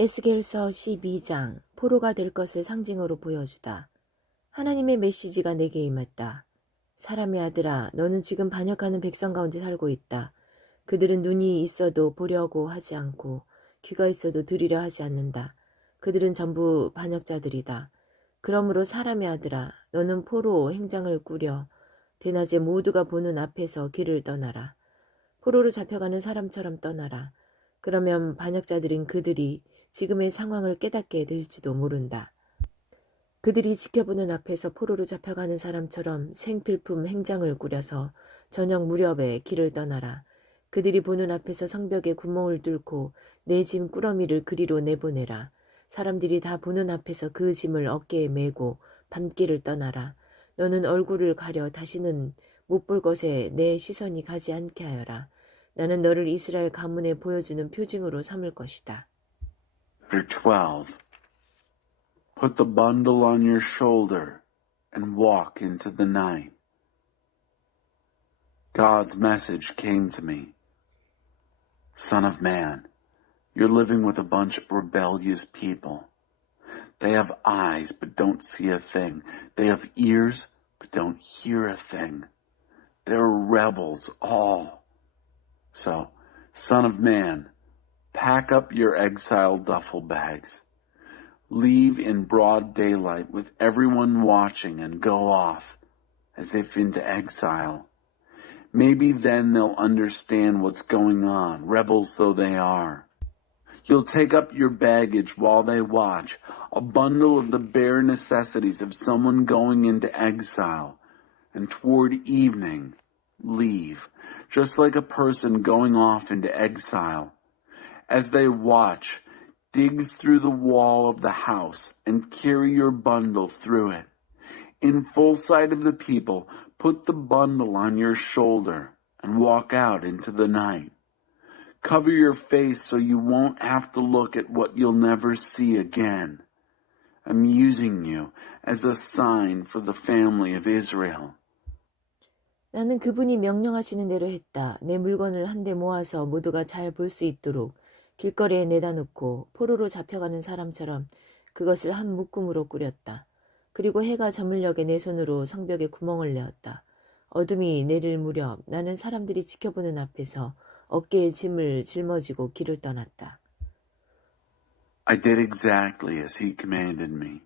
에스겔서 12장 포로가 될 것을 상징으로 보여주다. 하나님의 메시지가 내게 임했다. 사람의 아들아, 너는 지금 반역하는 백성 가운데 살고 있다. 그들은 눈이 있어도 보려고 하지 않고 귀가 있어도 들으려 하지 않는다. 그들은 전부 반역자들이다. 그러므로 사람의 아들아, 너는 포로 행장을 꾸려 대낮에 모두가 보는 앞에서 길을 떠나라. 포로로 잡혀가는 사람처럼 떠나라. 그러면 반역자들인 그들이 지금의 상황을 깨닫게 될지도 모른다. 그들이 지켜보는 앞에서 포로로 잡혀가는 사람처럼 생필품 행장을 꾸려서 저녁 무렵에 길을 떠나라. 그들이 보는 앞에서 성벽에 구멍을 뚫고 내 짐 꾸러미를 그리로 내보내라. 사람들이 다 보는 앞에서 그 짐을 어깨에 메고 밤길을 떠나라. 너는 얼굴을 가려 다시는 못 볼 것에 내 시선이 가지 않게 하여라. 나는 너를 이스라엘 가문에 보여주는 표징으로 삼을 것이다. Chapter 12. Put the bundle on your shoulder and walk into the night. God's message came to me. Son of man, you're living with a bunch of rebellious people. They have eyes but don't see a thing. They have ears but don't hear a thing. They're rebels all. So, son of man, pack up your exile duffel bags. Leave in broad daylight with everyone watching and go off, as if into exile. Maybe then they'll understand what's going on, rebels though they are. You'll take up your baggage while they watch, a bundle of the bare necessities of someone going into exile, and toward evening, leave, just like a person going off into exile. As they watch, dig through the wall of the house and carry your bundle through it. In full sight of the people, put the bundle on your shoulder and walk out into the night. Cover your face so you won't have to look at what you'll never see again. I'm using you as a sign for the family of Israel. 나는 그분이 명령하시는 대로 했다. 내 물건을 한데 모아서 모두가 잘 볼 수 있도록 길거리에 내다 놓고 포로로 잡혀가는 사람처럼 그것을 한 묶음으로 꾸렸다. 그리고 해가 저물녘에 내 손으로 성벽에 구멍을 내었다. 어둠이 내릴 무렵 나는 사람들이 지켜보는 앞에서 어깨에 짐을 짊어지고 길을 떠났다. I did exactly as he commanded me.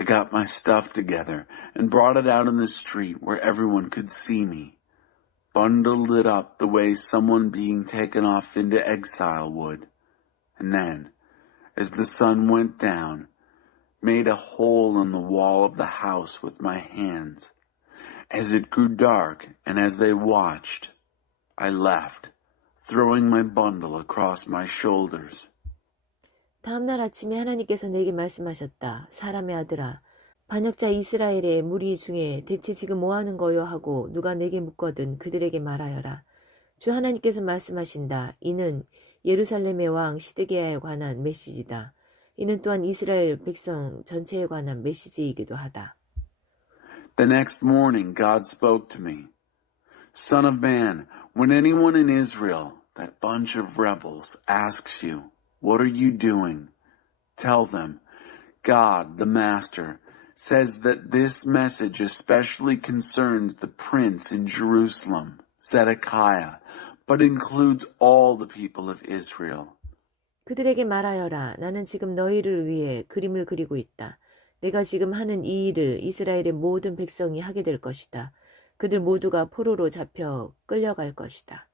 I got my stuff together and brought it out in the street where everyone could see me. Bundled it up the way someone being taken off into exile would. And then, as the sun went down, made a hole in the wall of the house with my hands. As it grew dark and as they watched, I left, throwing my bundle across my shoulders. 다음 날 아침에 하나님께서 내게 말씀하셨다. 사람의 아들아, 반역자 이스라엘의 무리 중에 대체 지금 뭐하는 거요 하고 누가 내게 묻거든 그들에게 말하여라. 주 하나님께서 말씀하신다. 이는 예루살렘의 왕 시드기야에 관한 메시지다. 이는 또한 이스라엘 백성 전체에 관한 메시지이기도 하다. The next morning God spoke to me. Son of man, when anyone in Israel, that bunch of rebels, asks you, what are you doing? Tell them, God, the Master, says that this message especially concerns the prince in Jerusalem, Zedekiah, but includes all the people of Israel. 그들에게 말하여라. 나는 지금 너희를 위해 그림을 그리고 있다. 내가 지금 하는 이 일을 이스라엘의 모든 백성이 하게 될 것이다. 그들 모두가 포로로 잡혀 끌려갈 것이다.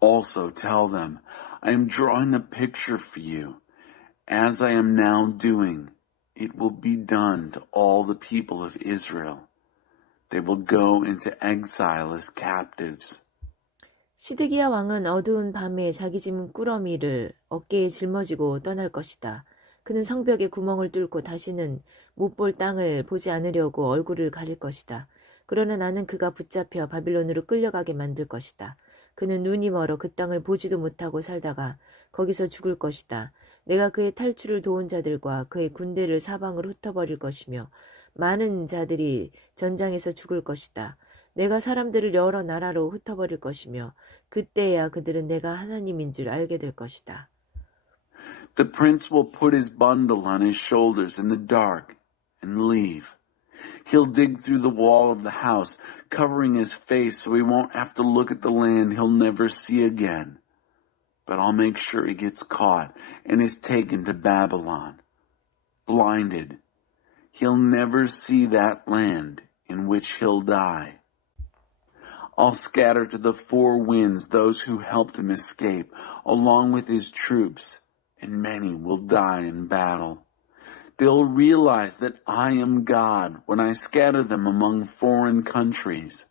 Also tell them, I am drawing a picture for you. As I am now doing, it will be done to all the people of Israel. They will go into exile as captives. 시드기야 왕은 어두운 밤에 자기 짐 꾸러미를 어깨에 짊어지고 떠날 것이다. 그는 성벽에 구멍을 뚫고 다시는 못 볼 땅을 보지 않으려고 얼굴을 가릴 것이다. 그러나 나는 그가 붙잡혀 바빌론으로 끌려가게 만들 것이다. 그는 눈이 멀어 그 땅을 보지도 못하고 살다가 거기서 죽을 것이다. 내가 그의 탈출을 도운 자들과 그의 군대를 사방으로 흩어버릴 것이며 많은 자들이 전장에서 죽을 것이다. 내가 사람들을 여러 나라로 흩어버릴 것이며 그때야 그들은 내가 하나님인 줄 알게 될 것이다. The prince will put his bundle on his shoulders in the dark and leave. He'll dig through the wall of the house, covering his face so he won't have to look at the land he'll never see again. But I'll make sure he gets caught and is taken to Babylon. Blinded, he'll never see that land in which he'll die. I'll scatter to the four winds those who helped him escape, along with his troops, and many will die in battle. They'll realize that I am God when I scatter them among foreign countries.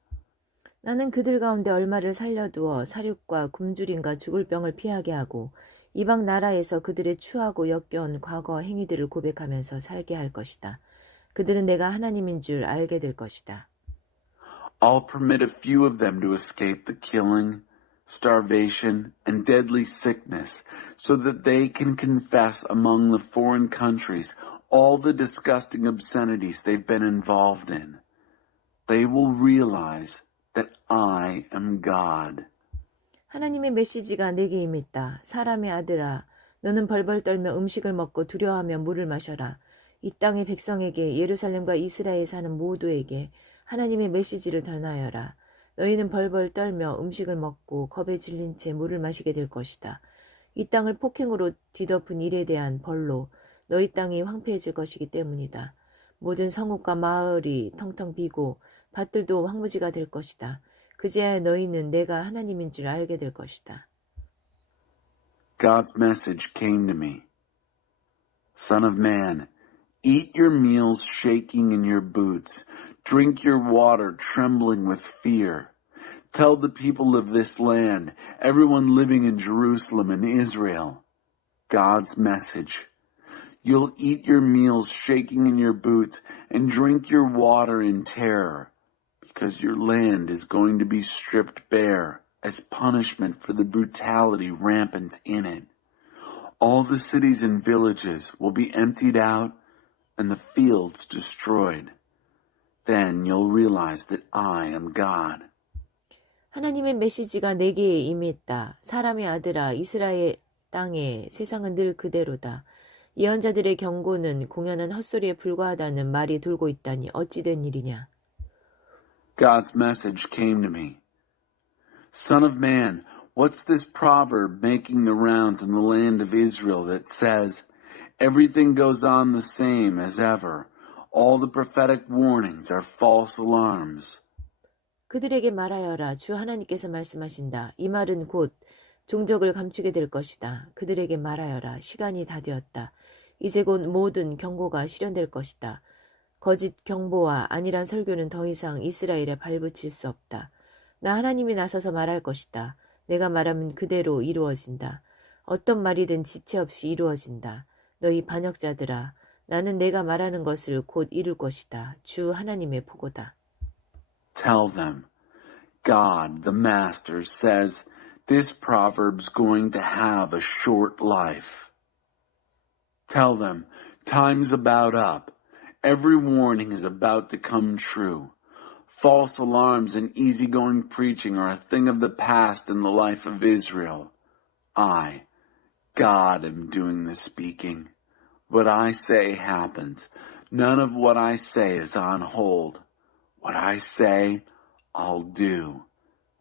나는 그들 가운데 얼마를 살려두어 사륙과 굶주림과 죽을 병을 피하게 하고 이방 나라에서 그들의 추하고 역겨운 과거 행위들을 고백하면서 살게 할 것이다. 그들은 내가 하나님인 줄 알게 될 것이다. I'll permit a few of them to escape the killing, starvation, and deadly sickness so that they can confess among the foreign countries all the disgusting obscenities they've been involved in. They will realize that I am God. 하나님의 메시지가 내게 임했다. 사람의 아들아, 너는 벌벌 떨며 음식을 먹고 두려워하며 물을 마셔라. 이 땅의 백성에게 예루살렘과 이스라엘에 사는 모두에게 하나님의 메시지를 전하여라. 너희는 벌벌 떨며 음식을 먹고 겁에 질린 채 물을 마시게 될 것이다. 이 땅을 폭행으로 뒤덮은 일에 대한 벌로 너희 땅이 황폐해질 것이기 때문이다. 모든 성읍과 마을이 텅텅 비고 밭들도 황무지가 될 것이다. 그제야 너희는 내가 하나님인 줄 알게 될 것이다. God's message came to me. Son of man, eat your meals shaking in your boots. Drink your water trembling with fear. Tell the people of this land, everyone living in Jerusalem and Israel, God's message. You'll eat your meals shaking in your boots and drink your water in terror, because your land is going to be stripped bare as punishment for the brutality rampant in it. All the cities and villages will be emptied out and the fields destroyed. Then you'll realize that I am God. 하나님의 메시지가 내게 임했다. 사람의 아들아, 이스라엘 땅에 세상은 늘 그대로다. 예언자들의 경고는 공연한 헛소리에 불과하다는 말이 돌고 있다니 어찌 된 일이냐. God's message came to me. Son of man, what's this proverb making the rounds in the land of Israel that says, everything goes on the same as ever. All the prophetic warnings are false alarms. 그들에게 말하여라. 주 하나님께서 말씀하신다. 이 말은 곧 종족을 감추게 될 것이다. 그들에게 말하여라. 시간이 다 되었다. 이제 곧 모든 경고가 실현될 것이다. 거짓 경보와 안일한 설교는 더 이상 이스라엘에 발붙일 수 없다. 나 하나님이 나서서 말할 것이다. 내가 말하면 그대로 이루어진다. 어떤 말이든 지체 없이 이루어진다. 너희 반역자들아, 나는 내가 말하는 것을 곧 이룰 것이다. 주 하나님의 보고다. Tell them, God, the Master, says this proverb's going to have a short life. Tell them, time's about up. Every warning is about to come true. False alarms and easygoing preaching are a thing of the past in the life of Israel. I, God, am doing the speaking. What I say happens. None of what I say is on hold. What I say, I'll do.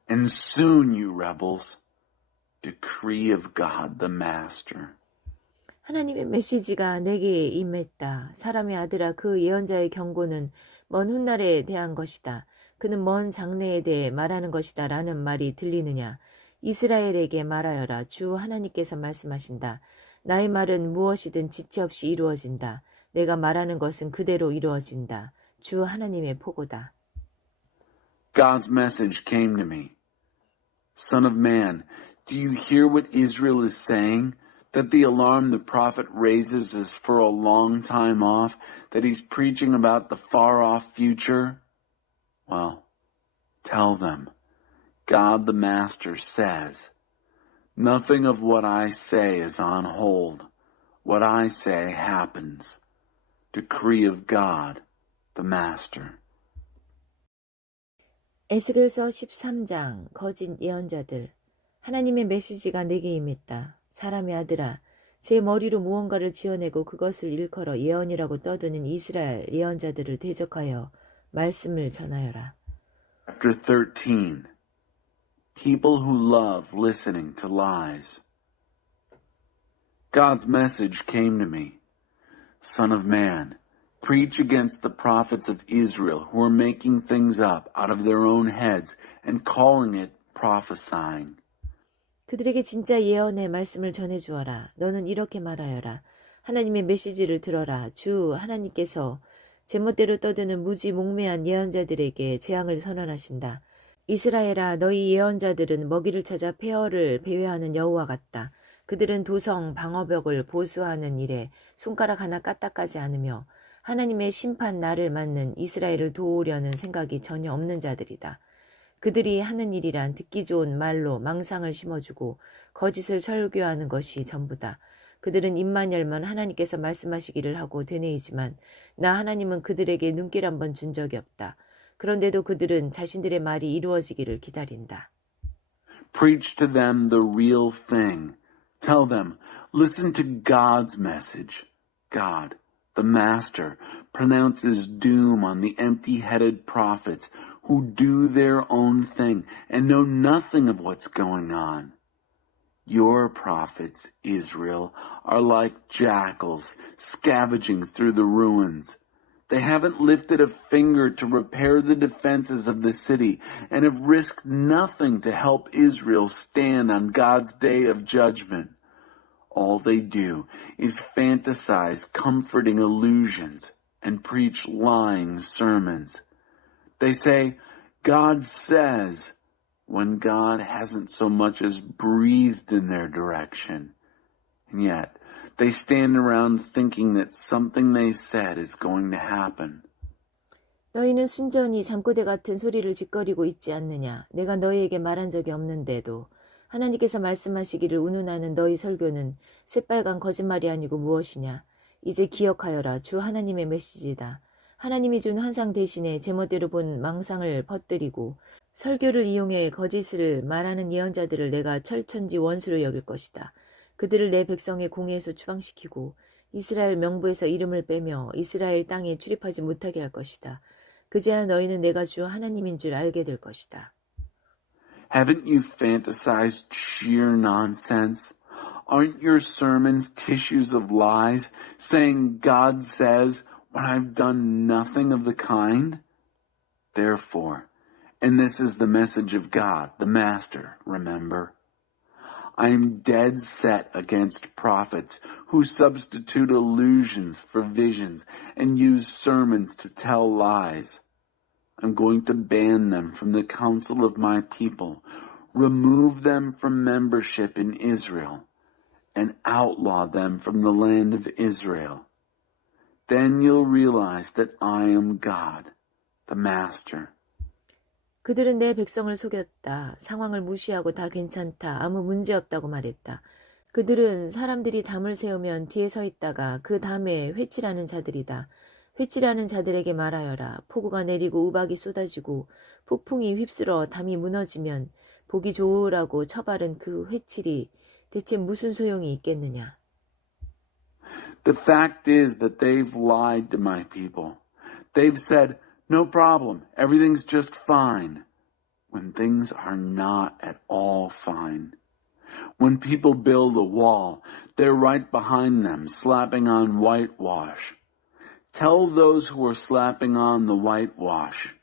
And soon, you rebels, decree of God the Master. 하나님의 메시지가 내게 임했다. 사람의 아들아, 그 예언자의 경고는 먼 훗날에 대한 것이다. 그는 먼 장래에 대해 말하는 것이다 라는 말이 들리느냐. 이스라엘에게 말하여라. 주 하나님께서 말씀하신다. 나의 말은 무엇이든 지체 없이 이루어진다. 내가 말하는 것은 그대로 이루어진다. 주 하나님의 보고다. God's message came to me. Son of man, do you hear what Israel is saying? That the alarm the prophet raises is for a long time off? That he's preaching about the far-off future? Well, tell them, God the Master says, nothing of what I say is on hold. What I say happens. Decree of God the Master. 에스겔서 13장 거짓 예언자들. 하나님의 메시지가 내게 임했다. 사람의 아들아, 제 머리로 무언가를 지어내고 그것을 일컬어 예언이라고 떠드는 이스라엘 예언자들을 대적하여 말씀을 전하여라. Chapter 13. People who love listening to lies. God's message came to me. Son of man, preach against the prophets of Israel who are making things up out of their own heads and calling it prophesying. 그들에게 진짜 예언의 말씀을 전해주어라. 너는 이렇게 말하여라. 하나님의 메시지를 들어라. 주 하나님께서 제멋대로 떠드는 무지 몽매한 예언자들에게 재앙을 선언하신다. 이스라엘아, 너희 예언자들은 먹이를 찾아 폐허를 배회하는 여우와 같다. 그들은 도성 방어벽을 보수하는 일에 손가락 하나 까딱하지 않으며 하나님의 심판 날을 맞는 이스라엘을 도우려는 생각이 전혀 없는 자들이다. 그들이 하는 일이란 듣기 좋은 말로 망상을 심어주고 거짓을 설교하는 것이 전부다. 그들은 입만 열면 하나님께서 말씀하시기를 하고 되뇌이지만 나 하나님은 그들에게 눈길 한번 준 적이 없다. 그런데도 그들은 자신들의 말이 이루어지기를 기다린다. Preach to them the real thing. Tell them, listen to God's message. God, the Master, pronounces doom on the empty-headed prophets who do their own thing and know nothing of what's going on. Your prophets, Israel, are like jackals scavenging through the ruins. They haven't lifted a finger to repair the defenses of the city and have risked nothing to help Israel stand on God's day of judgment. All they do is fantasize comforting illusions and preach lying sermons. They say, God says, when God hasn't so much as breathed in their direction. And yet, they stand around thinking that something they said is going to happen. 너희는 순전히 잠꼬대 같은 소리를 짓거리고 있지 않느냐. 내가 너희에게 말한 적이 없는데도 하나님께서 말씀하시기를 운운하는 너희 설교는 새빨간 거짓말이 아니고 무엇이냐. 이제 기억하여라. 주 하나님의 메시지다. 하나님이 준 환상 대신에 제멋대로 본 망상을 퍼뜨리고 설교를 이용해 거짓을 말하는 예언자들을 내가 철천지 원수로 여길 것이다. 그들을 내 백성의 공회에서 추방시키고 이스라엘 명부에서 이름을 빼며 이스라엘 땅에 출입하지 못하게 할 것이다. 그제야 너희는 내가 주 하나님인 줄 알게 될 것이다. Haven't you fantasized sheer nonsense? Aren't your sermons tissues of lies, saying God says when I've done nothing of the kind? Therefore, and this is the message of God, the Master, remember? I am dead set against prophets who substitute illusions for visions and use sermons to tell lies. I'm going to ban them from the council of my people, remove them from membership in Israel, and outlaw them from the land of Israel. Then you'll realize that I am God, the Master. 그들은 내 백성을 속였다. 상황을 무시하고 다 괜찮다. 아무 문제 없다고 말했다. 그들은 사람들이 담을 세우면 뒤에 서 있다가 그 담에 회칠하는 자들이다. 회칠하는 자들에게 말하여라. 폭우가 내리고 우박이 쏟아지고 폭풍이 휩쓸어 담이 무너지면 보기 좋으라고 처바른 그 회칠이 대체 무슨 소용이 있겠느냐. The fact is that they've lied to my people. They've said, no problem, everything's just fine, when things are not at all fine. When people build a wall, they're right behind them, slapping on whitewash. Tell those who are slapping on the whitewash.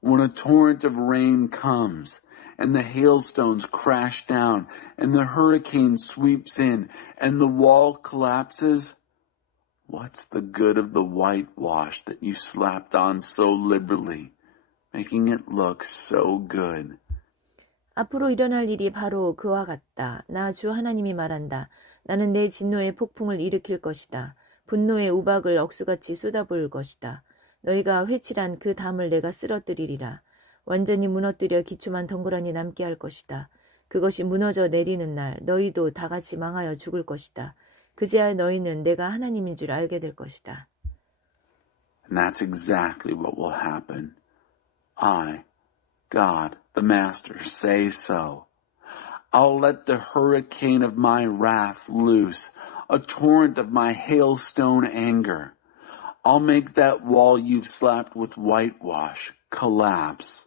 When a torrent of rain comes, and the hailstones crash down, and the hurricane sweeps in, and the wall collapses, what's the good of the whitewash that you slapped on so liberally, making it look so good? 앞으로 일어날 일이 바로 그와 같다. 나 주 하나님이 말한다. 나는 내 진노의 폭풍을 일으킬 것이다. 분노의 우박을 억수같이 쏟아부을 것이다. 너희가 회칠한 그 담을 내가 쓰러뜨리리라. 완전히 무너뜨려 기초만 덩그러니 남게 할 것이다. 그것이 무너져 내리는 날 너희도 다 같이 망하여 죽을 것이다. 그제야 너희는 내가 하나님인 줄 알게 될 것이다. And that's exactly what will happen. I, God, the Master, say so. I'll let the hurricane of my wrath loose, a torrent of my hailstone anger. I'll make that wall you've slapped with whitewash collapse.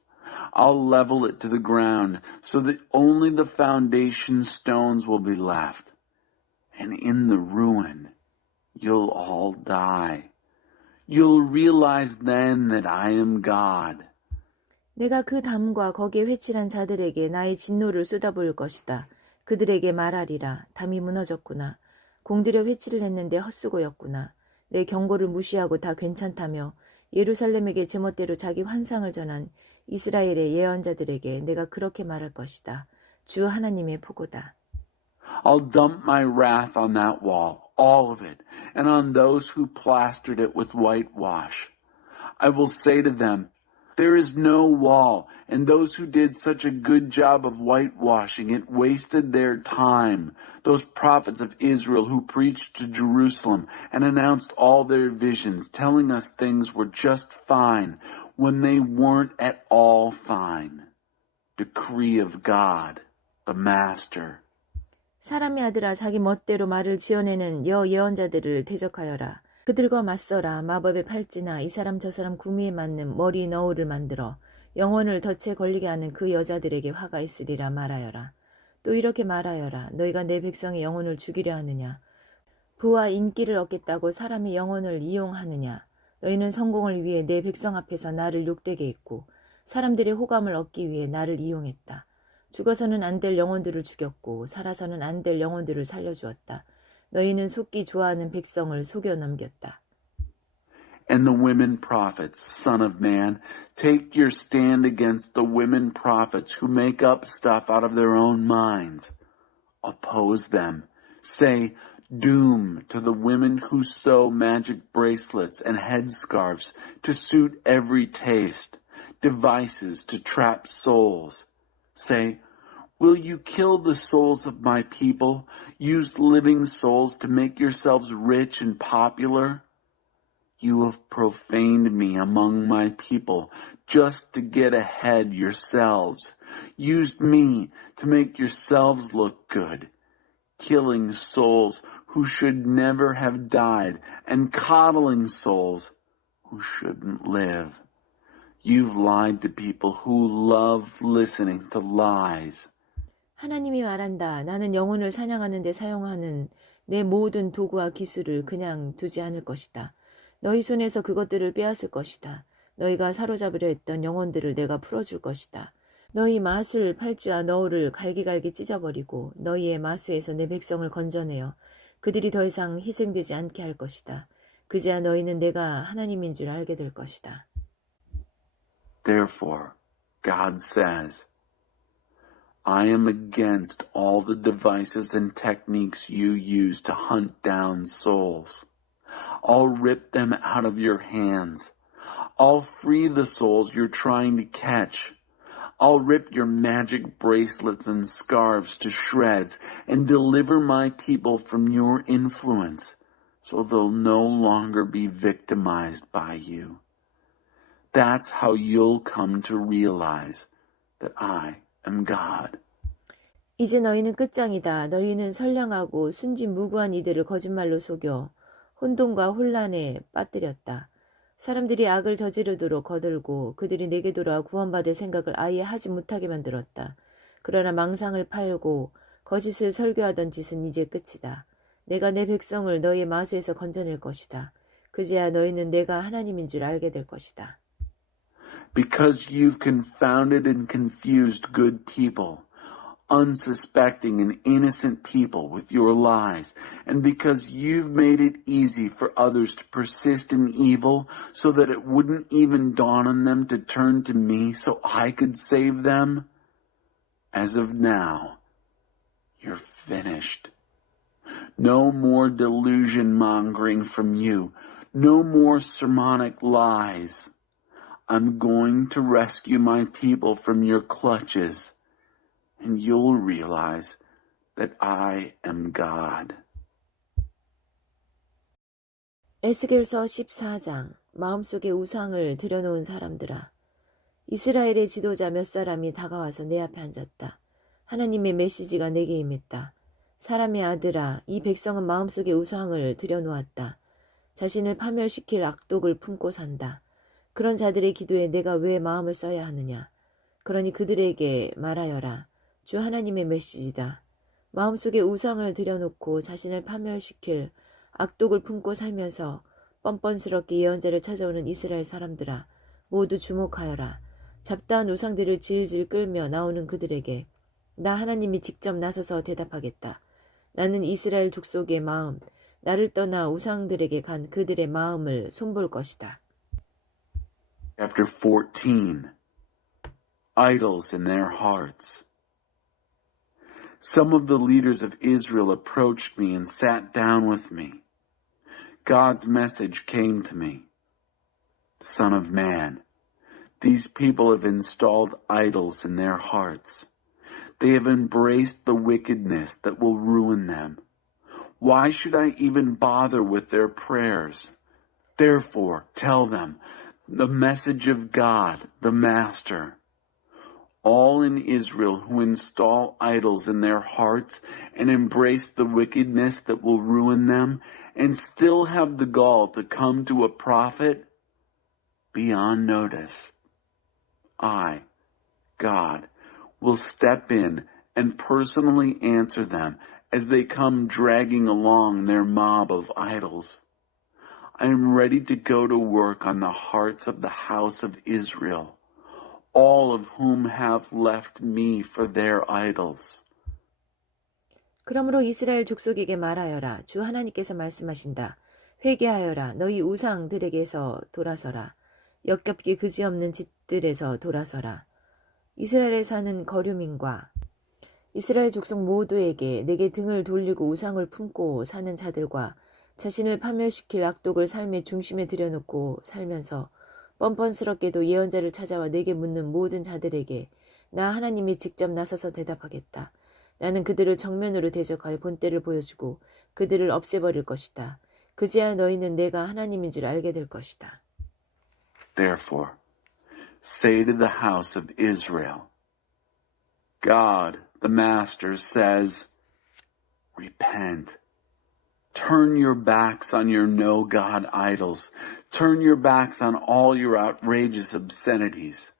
I'll level it to the ground so that only the foundation stones will be left. And in the ruin, you'll all die. You'll realize then that I am God. 내가 그 담과 거기에 회칠한 자들에게 나의 진노를 쏟아부을 것이다. 그들에게 말하리라. 담이 무너졌구나. 공들여 회칠을 했는데 헛수고였구나. 내 경고를 무시하고 다 괜찮다며 예루살렘에게 제멋대로 자기 환상을 전한 이스라엘의 예언자들에게 내가 그렇게 말할 것이다. 주 하나님의 포고다. I'll dump my wrath on that wall, all of it, and on those who plastered it with whitewash. I will say to them, there is no wall, and those who did such a good job of whitewashing it wasted their time. Those prophets of Israel who preached to Jerusalem and announced all their visions, telling us things were just fine when they weren't at all fine. Decree of God, the Master. 사람의 아들아 자기 멋대로 말을 지어내는 예언자들을 대적하여라. 그들과 맞서라. 마법의 팔찌나 이 사람 저 사람 구미에 맞는 머리 너울을 만들어 영혼을 덫에 걸리게 하는 그 여자들에게 화가 있으리라 말하여라. 또 이렇게 말하여라. 너희가 내 백성의 영혼을 죽이려 하느냐. 부와 인기를 얻겠다고 사람의 영혼을 이용하느냐. 너희는 성공을 위해 내 백성 앞에서 나를 욕되게 했고 사람들의 호감을 얻기 위해 나를 이용했다. 죽어서는 안 될 영혼들을 죽였고 살아서는 안 될 영혼들을 살려주었다. 너희는 속기 좋아하는 백성을 속여 넘겼다. And the women prophets, son of man, take your stand against the women prophets who make up stuff out of their own minds. Oppose them. Say, doom to the women who sew magic bracelets and headscarves to suit every taste, devices to trap souls. Say, will you kill the souls of my people, use living souls to make yourselves rich and popular? You have profaned me among my people just to get ahead yourselves, used me to make yourselves look good, killing souls who should never have died and coddling souls who shouldn't live. You've lied to people who love listening to lies. 하나님이 말한다. 나는 영혼을 사냥하는 데 사용하는 내 모든 도구와 기술을 그냥 두지 않을 것이다. 너희 손에서 그것들을 빼앗을 것이다. 너희가 사로잡으려 했던 영혼들을 내가 풀어줄 것이다. 너희 마술, 팔찌와 너울을 갈기갈기 찢어버리고 너희의 마수에서 내 백성을 건져내어 그들이 더 이상 희생되지 않게 할 것이다. 그제야 너희는 내가 하나님인 줄 알게 될 것이다. Therefore, God says, I am against all the devices and techniques you use to hunt down souls. I'll rip them out of your hands. I'll free the souls you're trying to catch. I'll rip your magic bracelets and scarves to shreds and deliver my people from your influence so they'll no longer be victimized by you. That's how you'll come to realize that I am God. 이제 너희는 끝장이다. 너희는 선량하고 순진무구한 이들을 거짓말로 속여 혼돈과 혼란에 빠뜨렸다. 사람들이 악을 저지르도록 거들고 그들이 내게 돌아와 구원받을 생각을 아예 하지 못하게 만들었다. 그러나 망상을 팔고 거짓을 설교하던 짓은 이제 끝이다. 내가 내 백성을 너희의 마수에서 건져낼 것이다. 그제야 너희는 내가 하나님인 줄 알게 될 것이다. Because you've confounded and confused good people, unsuspecting and innocent people with your lies, and because you've made it easy for others to persist in evil so that it wouldn't even dawn on them to turn to me so I could save them, as of now, you're finished. No more delusion mongering from you, no more sermonic lies. I'm going to rescue my people from your clutches, and you'll realize that I am God. 에스겔서 14장 마음속에 우상을 들여놓은 사람들아. 이스라엘의 지도자 몇 사람이 다가와서 내 앞에 앉았다. 하나님의 메시지가 내게 임했다. 사람의 아들아, 이 백성은 마음속에 우상을 들여놓았다. 자신을 파멸시킬 악독을 품고 산다. 그런 자들의 기도에 내가 왜 마음을 써야 하느냐. 그러니 그들에게 말하여라. 주 하나님의 메시지다. 마음속에 우상을 들여놓고 자신을 파멸시킬 악독을 품고 살면서 뻔뻔스럽게 예언자를 찾아오는 이스라엘 사람들아, 모두 주목하여라. 잡다한 우상들을 질질 끌며 나오는 그들에게 나 하나님이 직접 나서서 대답하겠다. 나는 이스라엘 족속의 마음, 나를 떠나 우상들에게 간 그들의 마음을 손볼 것이다. Chapter 14. Idols in their hearts. Some of the leaders of Israel approached me and sat down with me. God's message came to me. Son of man, these people have installed idols in their hearts. They have embraced the wickedness that will ruin them. Why should I even bother with their prayers? Therefore, tell them the message of God, the Master. All in Israel who install idols in their hearts and embrace the wickedness that will ruin them and still have the gall to come to a prophet, be on notice. I, God, will step in and personally answer them as they come dragging along their mob of idols. I am ready to go to work on the hearts of the house of Israel, all of whom have left me for their idols. 그러므로 이스라엘 족속에게 말하여라. 주 하나님께서 말씀하신다. 회개하여라. 너희 우상들에게서 돌아서라. 역겹게 그지없는 짓들에서 돌아서라. 이스라엘에 사는 거류민과 이스라엘 족속 모두에게 내게 등을 돌리고 우상을 품고 사는 자들과 자신을 파멸시킬 악독을 삶의 중심에 들여놓고 살면서 뻔뻔스럽게도 예언자를 찾아와 내게 묻는 모든 자들에게 나 하나님이 직접 나서서 대답하겠다. 나는 그들을 정면으로 대적하여 본때를 보여주고 그들을 없애버릴 것이다. 그제야 너희는 내가 하나님인 줄 알게 될 것이다. Therefore, say to the house of Israel, God, the Master, says, repent. Turn your backs on your no-God idols. Turn your backs on all your outrageous obscenities.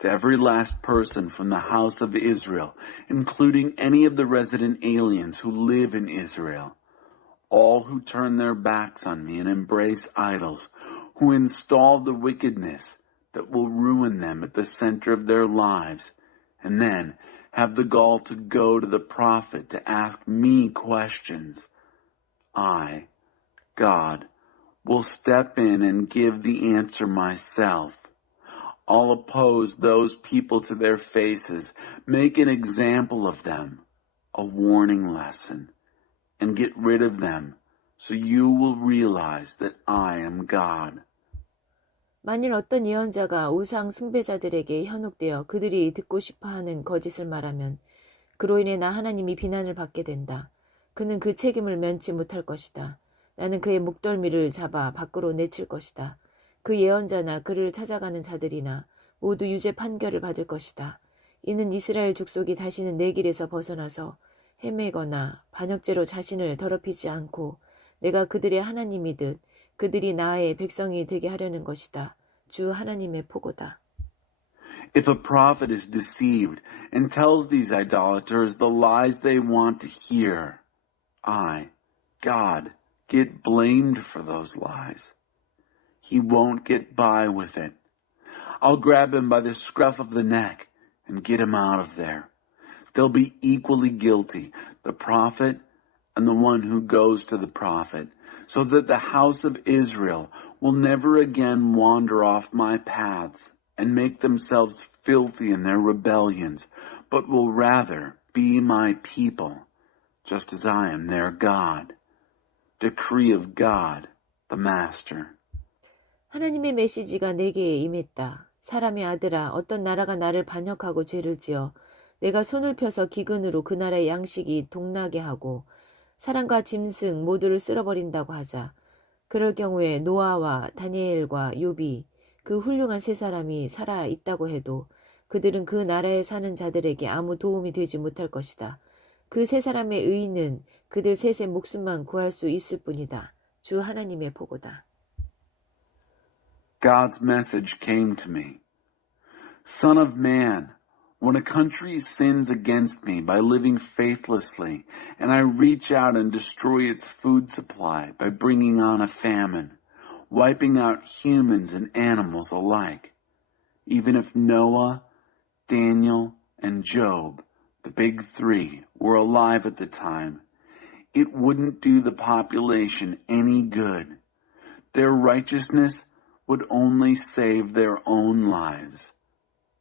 To every last person from the house of Israel, including any of the resident aliens who live in Israel, all who turn their backs on me and embrace idols, who install the wickedness that will ruin them at the center of their lives, and then have the gall to go to the prophet to ask me questions, I, God, will step in and give the answer myself. I'll oppose those people to their faces, make an example of them, a warning lesson, and get rid of them so you will realize that I am God. 만일 어떤 예언자가 우상 숭배자들에게 현혹되어 그들이 듣고 싶어하는 거짓을 말하면 그로 인해 나 하나님이 비난을 받게 된다. 그는 그 책임을 면치 못할 것이다. 나는 그의 목덜미를 잡아 밖으로 내칠 것이다. 그 예언자나 그를 찾아가는 자들이나 모두 유죄 판결을 받을 것이다. 이는 이스라엘 족속이 다시는 내 길에서 벗어나서 헤매거나 반역죄로 자신을 더럽히지 않고 내가 그들의 하나님이듯 그들이 나의 백성이 되게 하려는 것이다. 주 하나님의 포고다. If a prophet is deceived and tells these idolaters the lies they want to hear, I, God, get blamed for those lies. He won't get by with it. I'll grab him by the scruff of the neck and get him out of there. They'll be equally guilty, the prophet and the one who goes to the prophet, so that the house of Israel will never again wander off my paths and make themselves filthy in their rebellions, but will rather be my people, just as I am their God. Decree of God, the Master. 하나님의 메시지가 내게 임했다. 사람의 아들아, 어떤 나라가 나를 반역하고 죄를 지어 내가 손을 펴서 기근으로 그 나라의 양식이 동나게 하고 사람과 짐승 모두를 쓸어버린다고 하자. 그럴 경우에 노아와 다니엘과 욥이 그 훌륭한 세 사람이 살아 있다고 해도 그들은 그 나라에 사는 자들에게 아무 도움이 되지 못할 것이다. 그 세 사람의 의는 그들 셋의 목숨만 구할 수 있을 뿐이다. 주 하나님의 보고다. God's message came to me. Son of man, when a country sins against me by living faithlessly, and I reach out and destroy its food supply by bringing on a famine, wiping out humans and animals alike, even if Noah, Daniel, and Job, the big three, were alive at the time, it wouldn't do the population any good. Their righteousness would only save their own lives.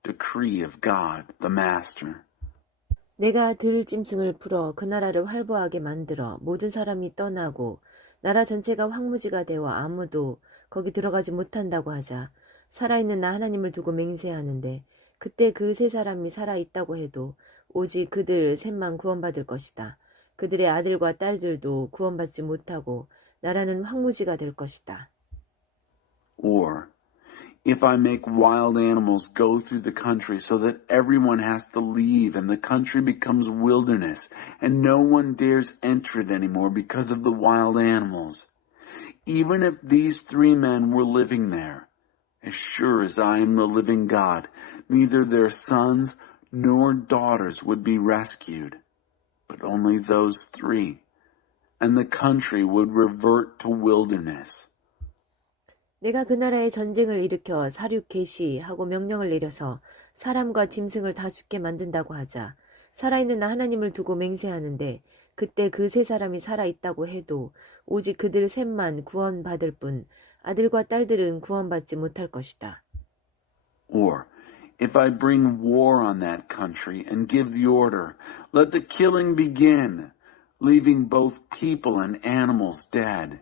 Decree of God, the Master. 내가 들짐승을 풀어 그 나라를 활보하게 만들어 모든 사람이 떠나고 나라 전체가 황무지가 되어 아무도 거기 들어가지 못한다고 하자 살아있는 나 하나님을 두고 맹세하는데 그때 그 세 사람이 살아있다고 해도 오직 그들 셋만 구원받을 것이다. 그들의 아들과 딸들도 구원받지 못하고 나라는 황무지가 될 것이다. Or, if I make wild animals go through the country so that everyone has to leave and the country becomes wilderness and no one dares enter it anymore because of the wild animals, even if these three men were living there, as sure as I am the living God, neither their sons nor daughters would be rescued, but only those three, and the country would revert to wilderness. 내가 그 나라에 전쟁을 일으켜 사륙 개시하고 명령을 내려서 사람과 짐승을 다 죽게 만든다고 하자 살아있는 나 하나님을 두고 맹세하는데 그때 그 세 사람이 살아있다고 해도 오직 그들 셋만 구원받을 뿐 아들과 딸들은 구원받지 못할 것이다. Or, if I bring war on that country and give the order, let the killing begin, leaving both people and animals dead.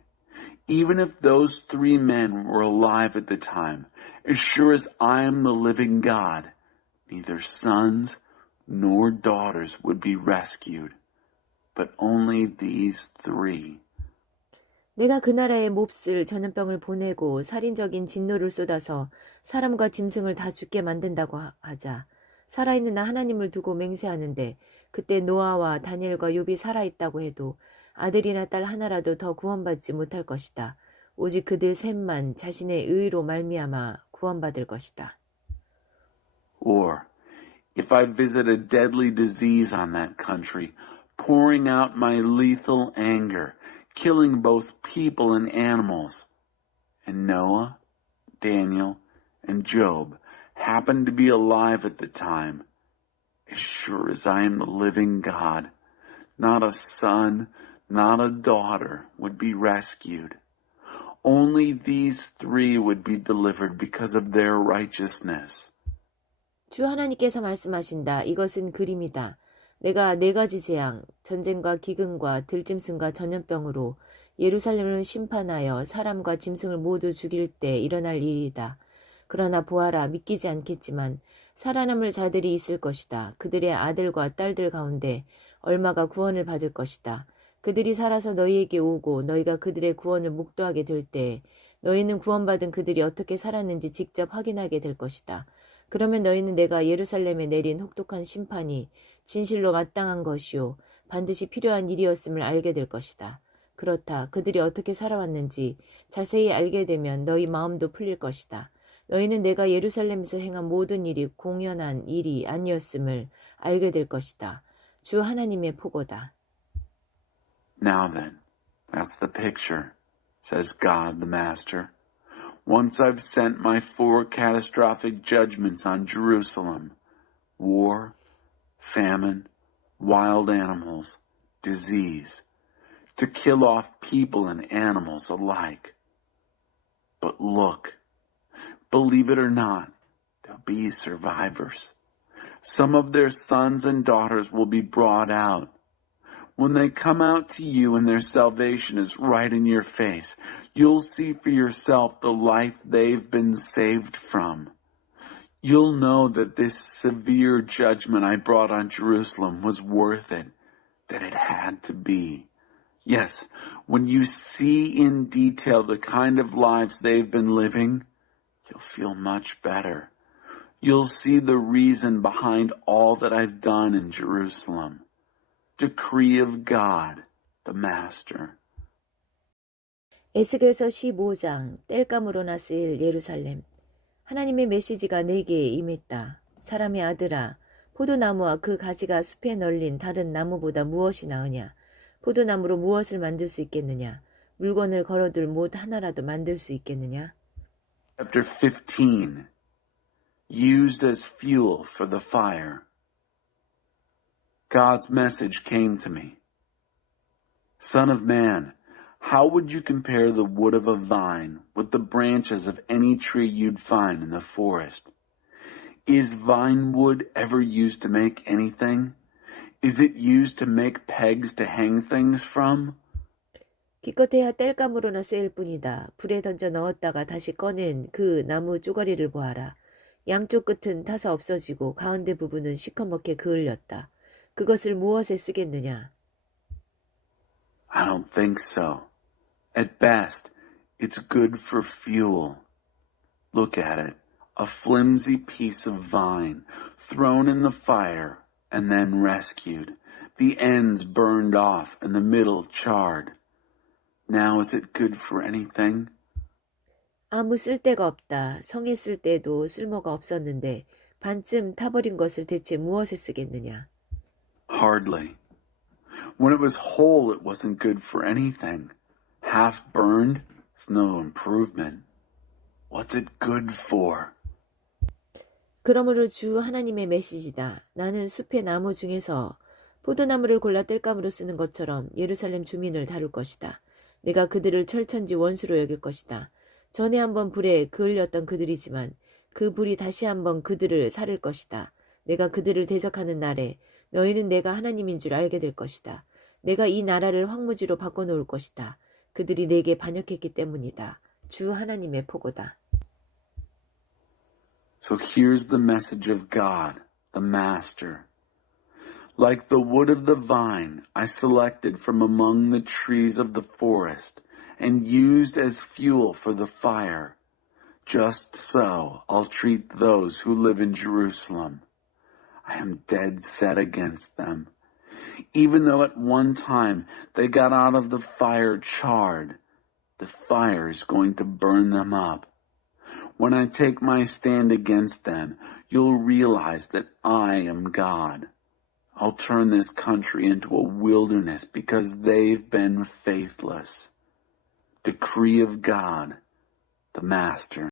Even if those three men were alive at the time, as sure as I am the living God, neither sons nor daughters would be rescued, but only these three. 내가 그 나라에 몹쓸 전염병을 보내고 살인적인 진노를 쏟아서 사람과 짐승을 다 죽게 만든다고 하자 살아있는 나 하나님을 두고 맹세하는데 그때 노아와 다니엘과 욥이 살아있다고 해도 아들이나 딸 하나라도 더 구원받지 못할 것이다. 오직 그들 셋만 자신의 의로 말미암아 구원받을 것이다. Or, if I visit a deadly disease on that country, pouring out my lethal anger, killing both people and animals, and Noah, Daniel, and Job happened to be alive at the time, as sure as I am the living God, not a son, not a daughter would be rescued. Only these three would be delivered because of their righteousness. 주 하나님께서 말씀하신다. 이것은 그림이다. 내가 네 가지 재앙, 전쟁과 기근과 들짐승과 전염병으로 예루살렘을 심판하여 사람과 짐승을 모두 죽일 때 일어날 일이다. 그러나 보아라, 믿기지 않겠지만 살아남을 자들이 있을 것이다. 그들의 아들과 딸들 가운데 얼마가 구원을 받을 것이다. 그들이 살아서 너희에게 오고 너희가 그들의 구원을 목도하게 될 때 너희는 구원받은 그들이 어떻게 살았는지 직접 확인하게 될 것이다. 그러면 너희는 내가 예루살렘에 내린 혹독한 심판이 진실로 마땅한 것이요 반드시 필요한 일이었음을 알게 될 것이다. 그렇다. 그들이 어떻게 살아왔는지 자세히 알게 되면 너희 마음도 풀릴 것이다. 너희는 내가 예루살렘에서 행한 모든 일이 공연한 일이 아니었음을 알게 될 것이다. 주 하나님의 포고다. Now then, that's the picture, says God the Master. Once I've sent my 4 catastrophic judgments on Jerusalem, war, famine, wild animals, disease, to kill off people and animals alike. But look, believe it or not, there'll be survivors. Some of their sons and daughters will be brought out. When they come out to you and their salvation is right in your face, you'll see for yourself the life they've been saved from. You'll know that this severe judgment I brought on Jerusalem was worth it, that it had to be. Yes, when you see in detail the kind of lives they've been living, you'll feel much better. you'll see the reason behind all that I've done in Jerusalem. Decree of God, the Master. 에스겔서 15장 땔감으로나 쓰일 예루살렘. 하나님의 메시지가 내게 임했다. 사람의 아들아, 포도나무와 그 가지가 숲에 널린 다른 나무보다 무엇이 나으냐? 포도나무로 무엇을 만들 수 있겠느냐? 물건을 걸어둘 못 하나라도 만들 수 있겠느냐? Chapter 15. Used as fuel for the fire. God's message came to me. Son of man, how would you compare the wood of a vine with the branches of any tree you'd find in the forest? Is vine wood ever used to make anything? Is it used to make pegs to hang things from? 기껏해야 땔감으로나 쓰일 뿐이다. 불에 던져 넣었다가 다시 꺼낸 그 나무 쪼가리를 보아라. 양쪽 끝은 타서 없어지고 가운데 부분은 시커멓게 그을렸다. 그것을 무엇에 쓰겠느냐? I don't think so. At best, it's good for fuel. Look at it. A flimsy piece of vine, thrown in the fire, and then rescued. The ends burned off and the middle charred. Now is it good for anything? 아무 쓸데가 없다. 성에 쓸 때도 쓸모가 없었는데 반쯤 타버린 것을 대체 무엇에 쓰겠느냐? Hardly. When it was whole, it wasn't good for anything. Half burned, it's no improvement. What's it good for? 그러므로 주 하나님의 메시지다. 나는 숲의 나무 중에서 포도나무를 골라 땔감으로 쓰는 것처럼 예루살렘 주민을 다룰 것이다. 내가 그들을 철천지 원수로 여길 것이다. 전에 한번 불에 그을렸던 그들이지만 그 불이 다시 한번 그들을 사를 것이다. 내가 그들을 대적하는 날에 너희는 내가 하나님인 줄 알게 될 것이다. 내가 이 나라를 황무지로 바꿔놓을 것이다. 그들이 내게 반역했기 때문이다. 주 하나님의 포고다. So here's the message of God, the Master. Like the wood of the vine, I selected from among the trees of the forest and used as fuel for the fire. Just so I'll treat those who live in Jerusalem. I am dead set against them. Even though at one time they got out of the fire charred, the fire is going to burn them up. When I take my stand against them, you'll realize that I am God. I'll turn this country into a wilderness because they've been faithless. Decree of God, the Master.